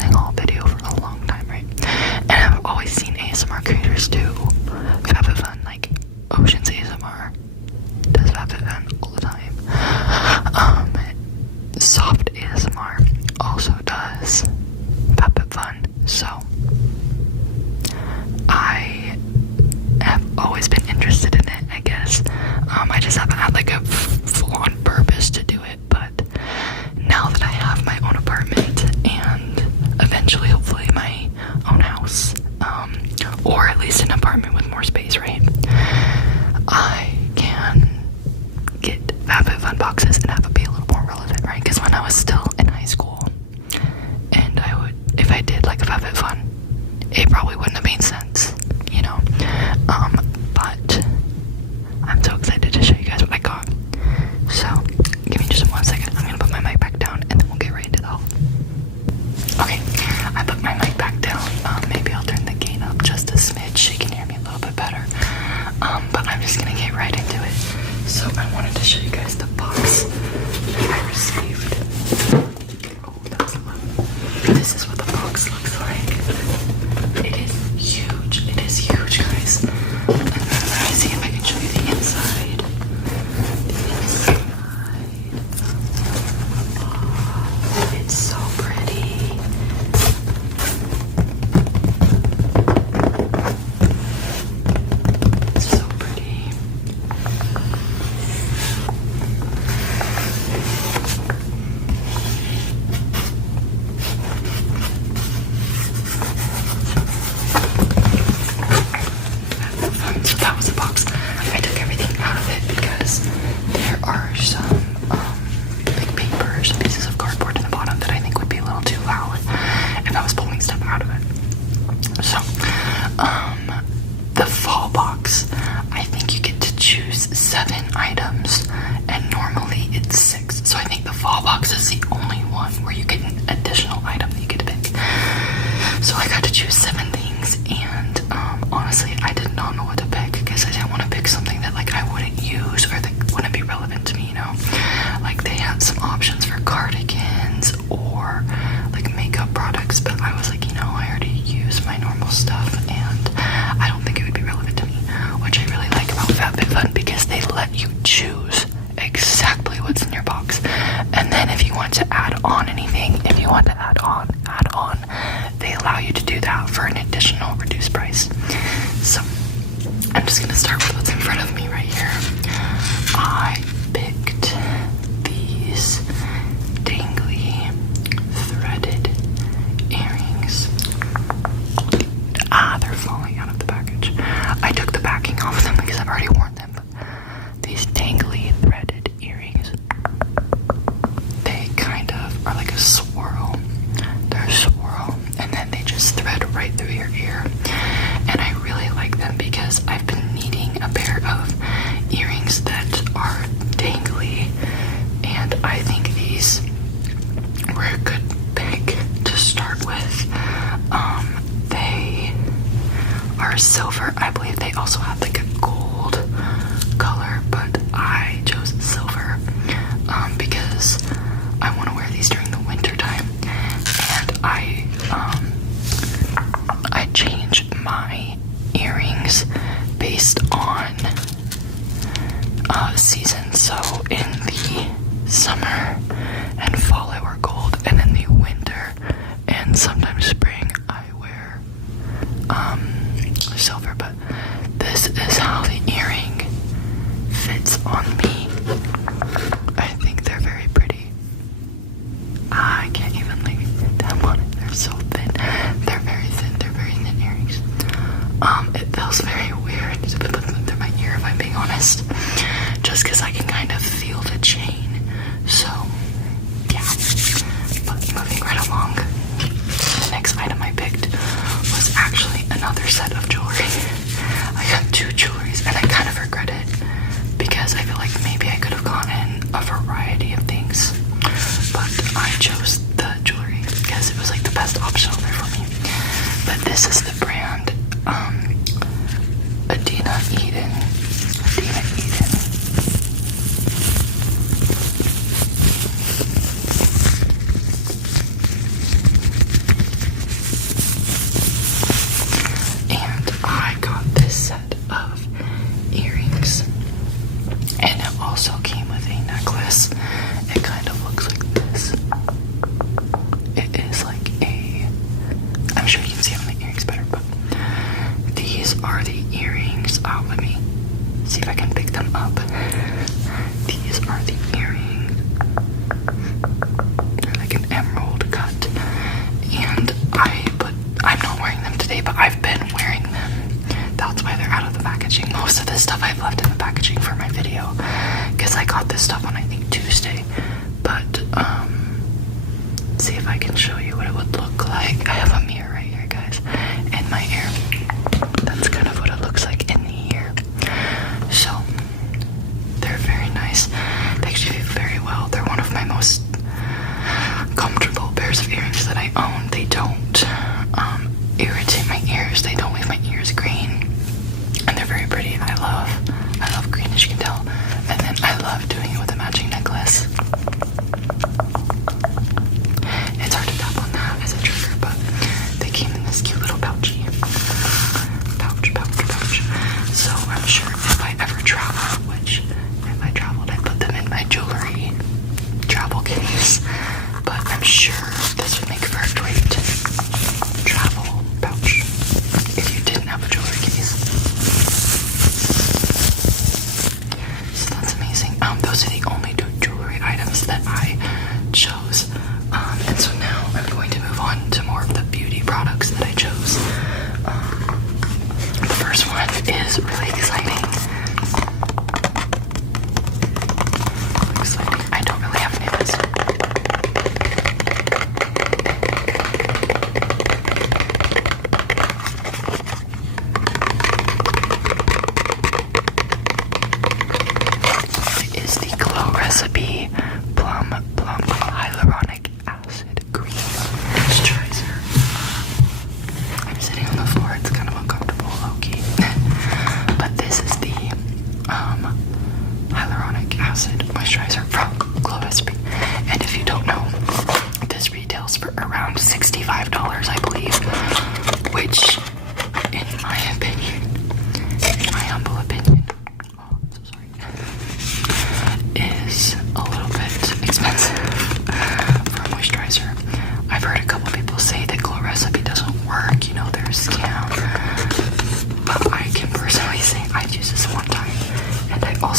listening haul video for a long time, right? And I've always seen ASMR creators do Fab Fit Fun, like Ocean's ASMR does Fab Fit Fun all the time. Soft ASMR also does Fab Fit Fun, so I have always been interested in it, I guess. I just haven't had like a full-on purpose to do it, but now that I have my own apartment and eventually, hopefully, my own house, or at least an apartment with more space, right? I can get Fab Fit Fun boxes and have it be a little more relevant, right? Because when I was still in high school, and if I did like a Fab Fit Fun, it probably wouldn't have made sense, you know? But I'm so excited to show you guys what I got. So, give me just 1 second. I'm gonna put my mic back down and then we'll get right into the haul. Okay, I put my mic back down. Maybe I'll turn the gain up just a smidge so you can hear me a little bit better. But I'm just gonna get right into it. So, I wanted to show you guys the box that I received. Oh, that was loud. This is what the box looks like. It is huge. It is huge, guys. And then let me see if I can show you the inside. Oh, it's so pretty. It's so pretty. So that was the box. I took everything out of it because there are some like papers, pieces of cardboard in the bottom that I think would be a little too loud if I was pulling stuff out of it. So, the fall box, I think you get to choose 7 items, and normally it's 6. So I think the fall box is the only one where you get an additional item that you get to pick. So I got to choose 7 things, and honestly, I did not know what to pick because I didn't want to pick something that like I wouldn't use or that wouldn't be relevant to me, you know? Like they had some options for cardigans or like makeup products, but I was like, you know, I already use my normal stuff and I don't think it would be relevant to me, which I really like about Fab Fit Fun because they let you choose exactly what's in your box. And then if you want to add on anything, if you want to add on, they allow you to do that for an additional reduced price. So I'm just gonna start with what's in front of me right here. I picked these dangly threaded earrings. They're falling out of the package. I took the backing off of them because I've already worn them. These dangly threaded earrings, they kind of are like a swirl. They're a swirl, and then they just thread right through your ear. And I really like them because I've been needing a pair of earrings that are dangly, and I think these were a good pick to start with. They are silver. I believe they also have like a gold color, but I chose silver because I want to wear these during the winter time, and I change my earrings based on season. So in the summer and fall I wear gold, and in the winter and sometimes spring I wear silver. But this is how the earring fits on me. I think they're very pretty. I can't even lay them on it. They're so thin. They're very thin. They're very thin earrings. It feels very weird to put them through my ear if I'm being honest. Just because I can kind of feel the chain. So, yeah. But moving right along, the next item I picked was actually another set of jewelry. I got 2 jewelries, and I kind of regret it because I feel like maybe I could have gotten a variety of things, but I chose the jewelry because it was like the best option on there for me. But this is the brand Adina Eden.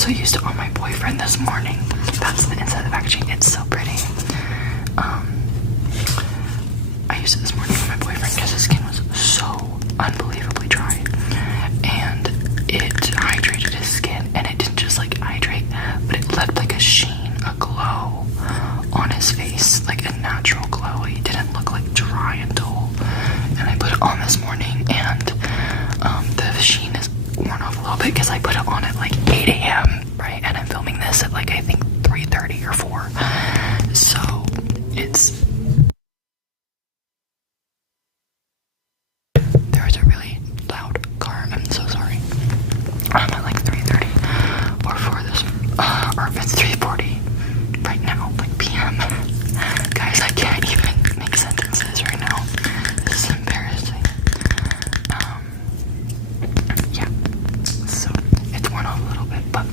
also used it on my boyfriend this morning. That's the inside of the packaging. It's so pretty. I used it this morning on my boyfriend because his skin was so unbelievably dry, and it hydrated his skin, and it didn't just like hydrate, but it left like a sheen, a glow on his face, like a natural glow. He didn't look like dry and dull. And I put it on this morning, and the sheen is worn off a little bit because I put it on at like 8 a.m. right, and I'm filming this at like I think 3:30 or 4. So it's there's a really loud car. I'm so sorry. I'm at like 3:30 or 4 this or if it's 3:40 right now, like PM. Guys, I can't even make sentences right now. This is embarrassing. Yeah. So it's worn off a little bit, but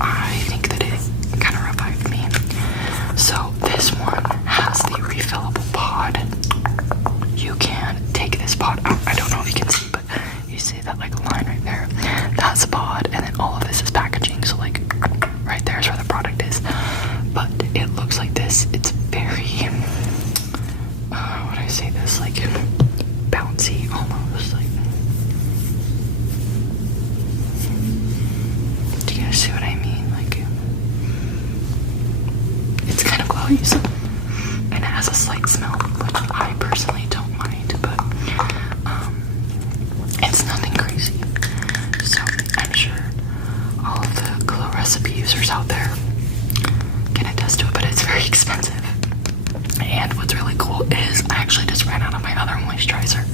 I think that it kind of revived me. So this one has the refillable pod. You can take this pod out. I don't know if you can see, but you see that like line right there. That's a pod, and then all of this is packaging. So like right there is where the product is. But it looks like this. It's very, how would I say this? Like bouncy almost. Like, do you guys see what I mean? Like, it's kind of glowy, so, and it has a slight smell, which I personally don't mind, but it's nothing crazy. So I'm sure all of the glow recipe users out there can attest to it, but it's very expensive. And what's really cool is I actually just ran out of my other moisturizer,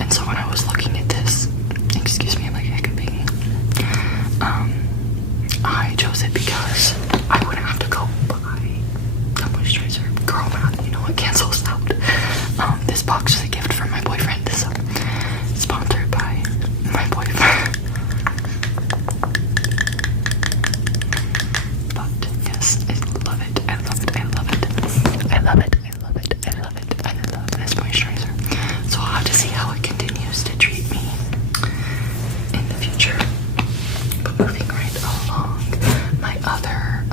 and so when I was looking at this, excuse me, I'm like hiccuping, I chose it because I wouldn't have to go buy the moisturizer. Girl math, you know what cancels out. This box is a gift from my boyfriend, so sponsored by my boyfriend. But yes, I love it. I love it. I love it. I love it. I love it. I love it. I love this moisturizer. So I'll have to see how it continues to treat me in the future. But moving right along, my other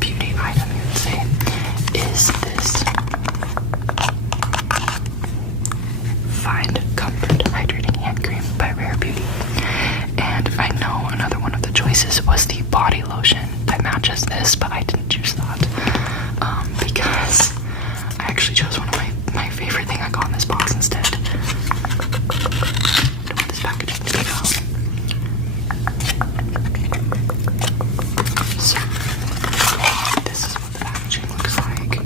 beauty item, you would say, is this Find Comfort Hydrating Hand Cream by Rare Beauty. And I know another one of the choices was the body lotion that matches this, but I didn't choose that because I actually chose one of my favorite thing I got in this box instead. I don't want this packaging to get out. So this is what the packaging looks like.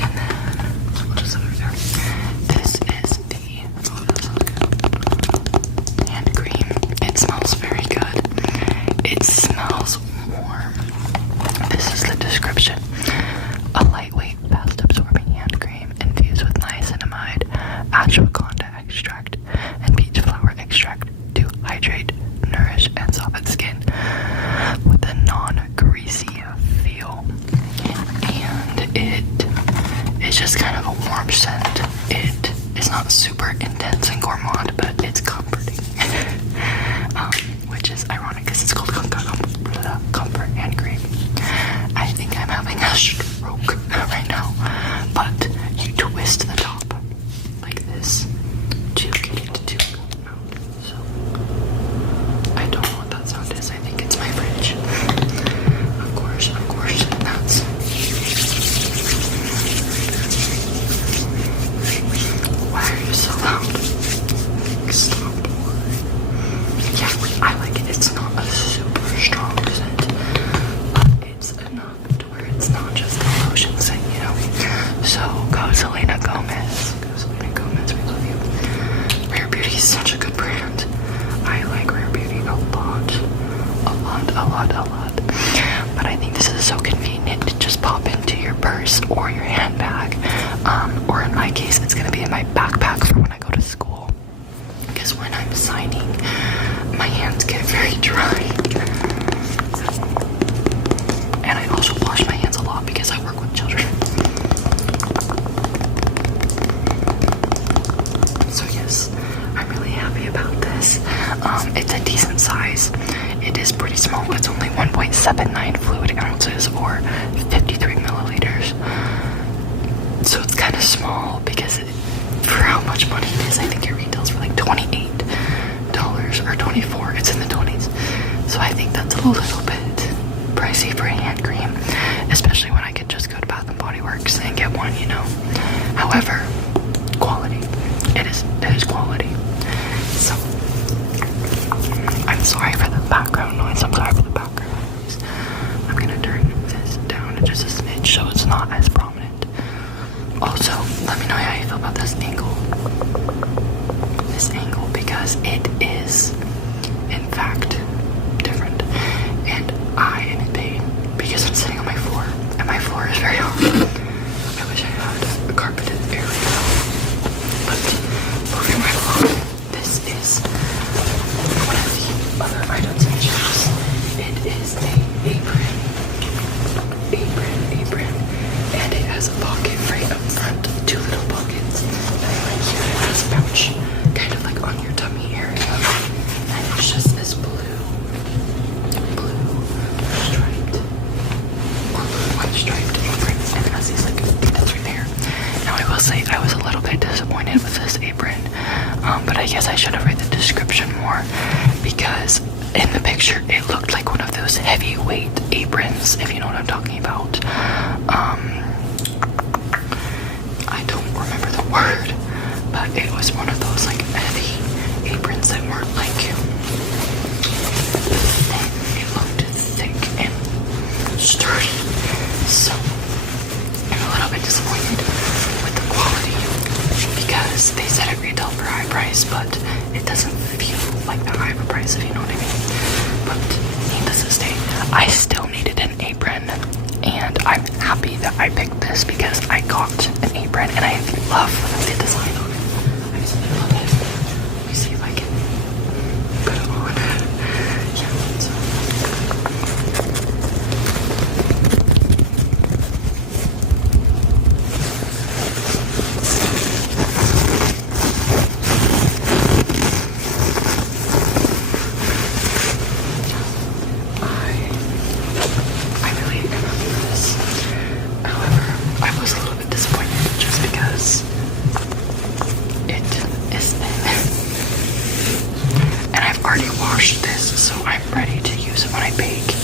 And then we'll just set it there. This is the hand cream. It smells very good. It smells warm. This is the description. A lightweight, fast-absorbing hand cream infused with niacinamide, ashwagandha extract, and peach flower extract to hydrate, nourish, and soften skin with a non-greasy feel. And it is just kind of a warm scent. It is not super intense and gourmand, but it's comforting. Which is ironic because it's called Comfort Hand Cream. I think I'm having a stroke right now, but you twist the top like this to get it to come out. So I don't know what that sound is. I think it's my fridge. Of course, that's why are you so loud? Stop. Yeah, I like it. It's not a super strong scent, but it's enough to where it's not just a lotion scent, you know? So go Selena Gomez. Go Selena Gomez, we love you. Rare Beauty is such a good brand. I like Rare Beauty a lot. But I think this is so convenient to just pop into your purse or your handbag. Or in my case, it's gonna be in my backpack for when I go to school. Because when I'm signing, my hands get very dry. And I also wash my hands a lot because I work with children. So yes, I'm really happy about this. It's a decent size. It is small. It's only 1.79 fluid ounces or 53 milliliters. So it's kind of small because for how much money it is, I think it retails for like $28 or $24. It's in the 20s. So I think that's a little bit pricey for a hand cream, especially when I could just go to Bath and Body Works and get one, you know. However, quality. It is quality. So I'm sorry for the background noise. I'm gonna turn this down just a smidge so it's not as prominent. Also, let me know how you feel about this angle. Because it is, in fact, different. And I am in pain because I'm sitting on my floor, and my floor is very hard. I wish I had a carpeted area. But moving right along, this is one of the other items I chose. It is an apron, and it has a pocket right up front, 2 little pockets, and then right here it has a pouch, kind of like on your tummy area, and it's just this blue striped, or blue white striped apron, and it has these like details right there. Now I will say I was a little bit disappointed with this apron, but I guess I should have read the description more, because in the picture it looked like one of those heavyweight aprons, if you know what I'm talking about. I don't remember the word, but it was one of those like heavy aprons that weren't like thin. It looked thick and sturdy. So I'm a little bit disappointed with the quality, because they said it retailed for high price, but it doesn't feel like that high of a price, if you know what I mean. But needless to say, I still needed an apron, and I'm happy that I picked this because I got an apron and I love the design on it. I just love it. Let me see if I can put it on. Yeah, so. I really am happy with this. However, I was a little bit disappointed just because it is thin. And I've already washed this, so I'm ready to use it when I bake.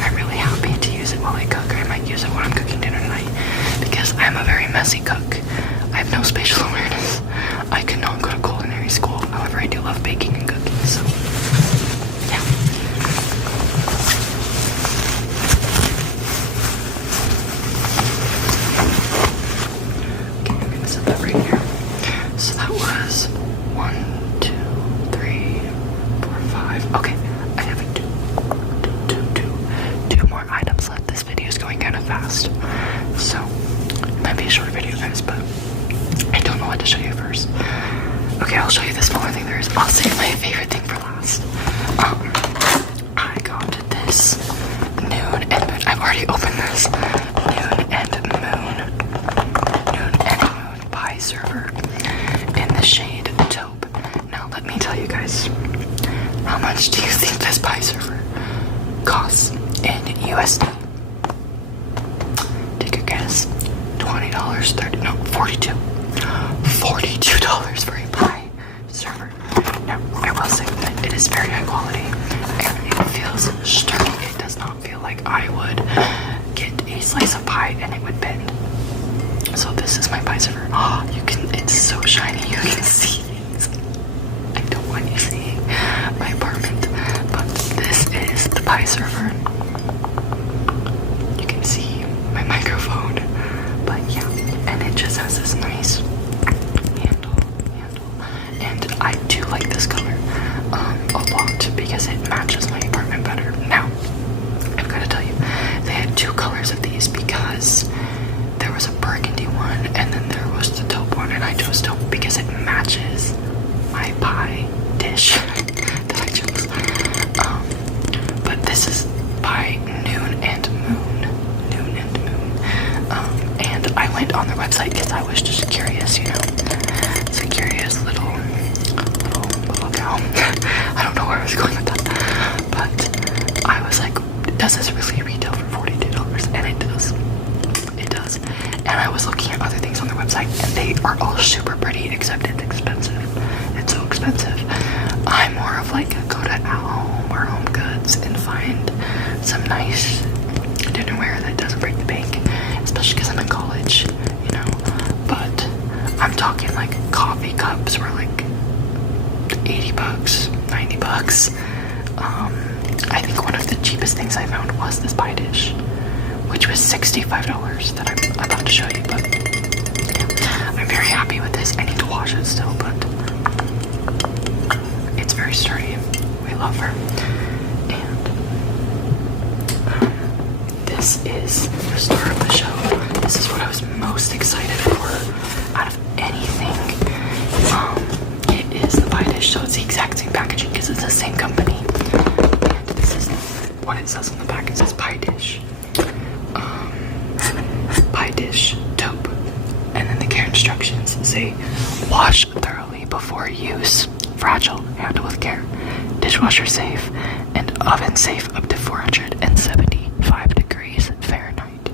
I'm really happy to use it while I cook. I might use it when I'm cooking dinner tonight, because I'm a very messy cook. I have no spatial awareness. I could not go to culinary school. However, I do love baking and cooking, so yeah. Okay, I'm gonna set that right here. So that was 1, 2, 3, 4, 5. Okay, I have two more items left. This video is going kind of fast, so it might be a short video, guys, but I don't know what to show you first. Okay, I'll show you the smaller thing there is. I'll save my favorite thing for last. I got this Noon and Moon. I've already opened this Noon and Moon pie server in the shade taupe. Now let me tell you guys, how much do you think this pie server costs in USD? Take a guess. $20, $30, no, $42. $42 for a pie server. Now, I will say that it is very high quality and it feels sturdy. It does not feel like I would get a slice of pie and it would bend. So this is my pie server. Oh, it's so shiny, you can see things. I don't want you seeing my apartment, but this is the pie server. You can see my microphone, but yeah, and it just has this nice handle, and I do like this color a lot because it matches my apartment better. Now, I've got to tell you, they had 2 colors of these because there was a burgundy one and then there was the taupe one, and I chose taupe because it matches my pie dish that I chose. But this is by Noon and Moon. And I went on their website because I was just curious, you know. It's a curious little gal. I don't know where I was going with that, but I was are all super pretty, except it's expensive. It's so expensive. I'm more of like a go to At Home or Home Goods and find some nice dinnerware that doesn't break the bank, especially because I'm in college, you know. But I'm talking like coffee cups were like 80 bucks, 90 bucks. I think one of the cheapest things I found was this pie dish, which was $65 that I'm about to show you. But yeah, I'm very happy with this. I need to wash it still, but it's very sturdy. We love her. And this is the star of the show. This is what I was most excited for out of anything. It is the pie dish, so it's the exact same packaging because it's the same company. And this is what it says on the pack. It says pie dish. Pie dish taupe. And then the care instructions say wash thoroughly before use. Fragile, handle with care. Dishwasher safe and oven safe up to 475 degrees Fahrenheit.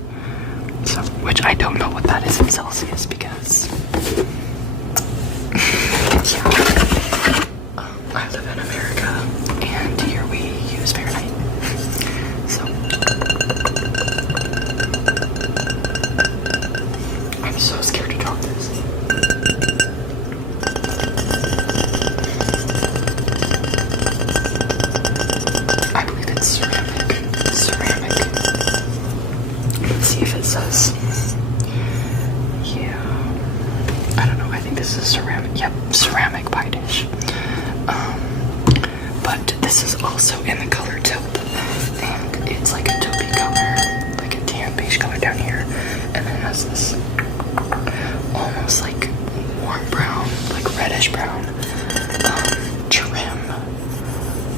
So, which I don't know what that is in Celsius because yeah. I live in America and here we use Fahrenheit. So I'm so scared to drop this. I believe it's ceramic. Ceramic. Let's see if it says. Yeah. I don't know. I think this is ceramic. Yep, ceramic pie dish. But this is also in the color taupe, and it's like a taupey color, like a tan beige color down here, and then it has this almost like warm brown, like reddish brown trim,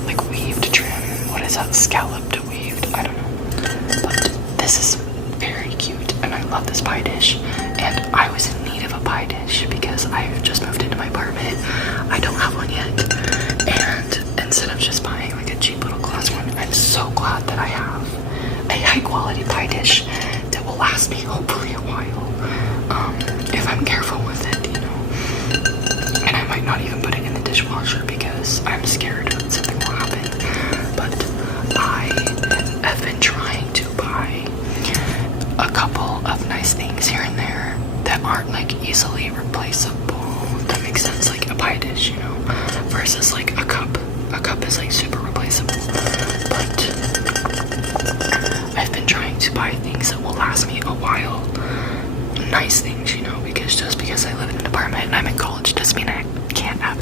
like weaved trim. What is that? Scalloped weaved? I don't know. But this is very cute, and I love this pie dish. And I was in need of a pie dish because I just moved into my apartment. I don't have one yet, and instead of just buying like a cheap little glass one, I'm so glad that I have a high quality pie dish that will last me hopefully a while. If I'm careful with it, you know. And I might not even put it in the dishwasher because I'm scared something will happen. But I have been trying to buy a couple of nice things here and there that aren't like easily replaceable. That makes sense, like a pie dish, you know, versus like a cup. A cup is like super replaceable. But I've been trying to buy things that will last me a while. Nice things, you know, because just because I live in an apartment and I'm in college doesn't mean I can't have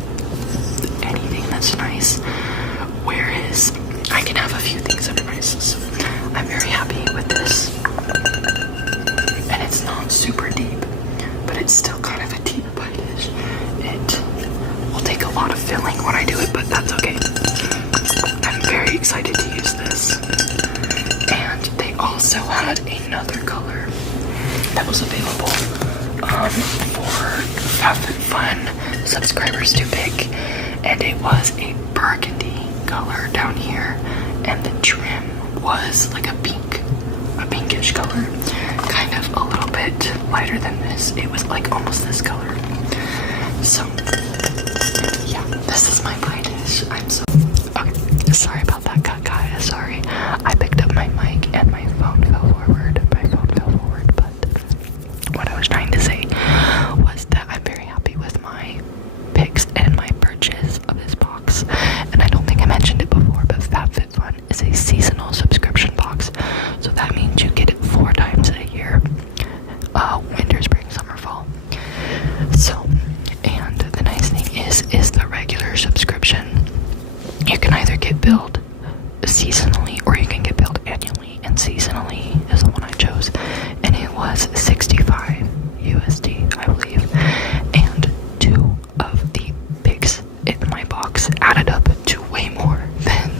anything that's nice. Whereas I can have a few things that are nice. So I'm very happy with this. And it's not super deep, but it's still kind of a deep pie dish. It will take a lot of filling when I do it, but that's okay. I'm very excited to use this. And they also had another color that was available for Fab Fit Fun subscribers to pick, and it was a burgundy color down here, and the trim was like a pinkish color, kind of a little bit lighter than this. It was like almost this color. So yeah, this is my pie dish. I'm so okay. Sorry about that cut, guys. Sorry, I picked up my mic and my phone fell forward. But what I was trying to say was that I'm very happy with my picks and my purchase of this box. And I don't think I mentioned it before, but Fab Fit Fun is a seasonal subscription box. So that means you get it 4 times a year. Winter, spring, summer, fall. So, and the nice thing is the regular subscription. You can either get billed seasonally or you can get billed annually. And seasonally is the one I chose. And it was $65 USD, I believe. And 2 of the picks in my box added up to way more than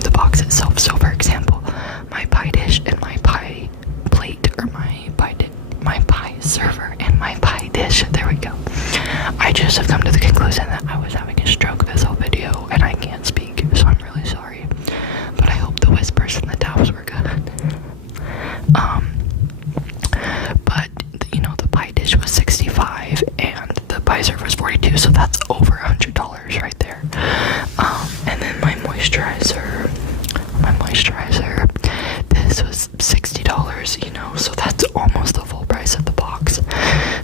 the box itself. So for example, my pie dish and my pie plate, or my pie server and my pie dish, there we go. I just have come to the conclusion that I was having a stroke this whole video and I can't speak, so I'm really sorry. But I hope the whispers and the taps were good. But you know, the pie dish was $65 over $100 right there. And then my moisturizer, this was $60, you know, so that's almost the full price of the box.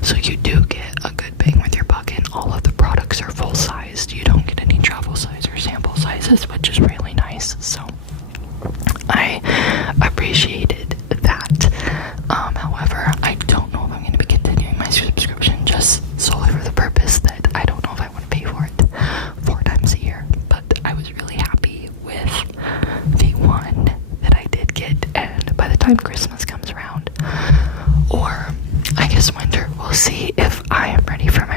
So you do get a good bang with your buck, and all of the products are full sized. You don't get any travel size or sample sizes, which is really nice. So I appreciated that. However, I don't know if I'm going to be continuing my subscription just solely for the purpose that I don't know if I want to pay for it 4 times a year. But I was really happy with the one that I did get, and by the time Christmas comes around, or I guess winter, we'll see if I am ready for my